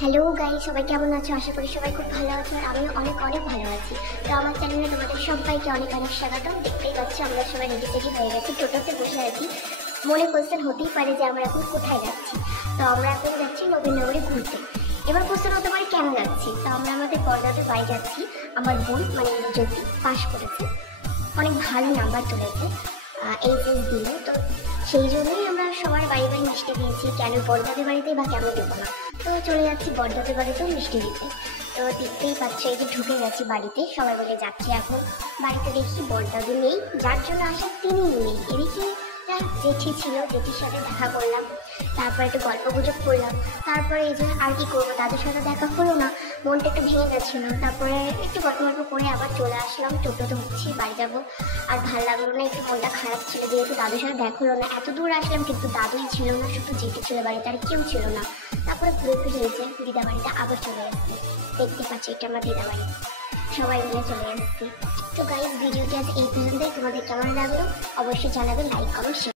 Hello guys, সবাই কেমন আছো? আশা করি সবাই খুব ভালো আছো আর আমিও অনেক অনেক ভালো আছি। তো আমার চ্যানেলে তোমাদের সবাইকে অনেক অনেক স্বাগত। দেখতেই পাচ্ছি আমরা সবাই রেডি সেডি হয়ে গেছি, টোটোতে বসে আছি। মনে কোশ্চেন হতেই পারে যে আমরা এখন কোথায় যাচ্ছি। তো আমরা এখন যাচ্ছি নবীনগরে ঘুরতে। এবার কোশ্চেন হতে পারে কেন যাচ্ছি। তো আমরা আমাদের বড়দাদের বাড়ি যাচ্ছি। আমার বোন মানে জ্যোতি পাশ করেছে, অনেক ভালো নাম্বার তুলেছে, এইচএস দিল। তো সেই জন্যই আমরা সবার বাড়ি বাড়ি মিষ্টি দিয়েছি। কেন বড়দাদের বাড়িতে বা কেন দেবো না, তো চলে যাচ্ছি বড়দাদের বাড়িতেও মিষ্টি দিতে। তো দেখতেই পাচ্ছি এই যে ঢুকে গেছি বাড়িতে, সবাই বলে যাচ্ছি এখন বাড়িতে। দেখি বড়দাদু নেই, যার জন্য আসা তিনি নেই। এদিকে যার জেঠি ছিল, জেঠির সাথে দেখা করলাম, তারপরে একটু গল্প গুজব করলাম। তারপরে এই যে আর কি করবো, দাদুর সাথে দেখা হলো না, মনটা একটু ভেঙে গেছিল। তারপরে একটু গল্প গল্প করে আবার চলে আসলাম, টোটোতে উঠছি, বাড়ি যাবো। আর ভালো লাগলো না, একটু মনটা খারাপ ছিল যেহেতু দাদুর সাথে দেখা হলো না। এত দূর আসলাম কিন্তু দাদুই ছিল না, শুধু জেঠি ছিল বাড়িতে, আর কেউ ছিল না। তারপরে ঘুরে ফিরে এসে দিদা বাড়িতে আবার চলে এসেছি। দেখতে পাচ্ছি এটা আমার দিদা বাড়ি, সবাই মিলে চলে এসেছি। তো গাইজ, ভিডিওটি আজ এই পর্যন্তই। তোমাদের কেমন লাগলো অবশ্যই জানাবে, লাইক কমেন্ট শেয়ার।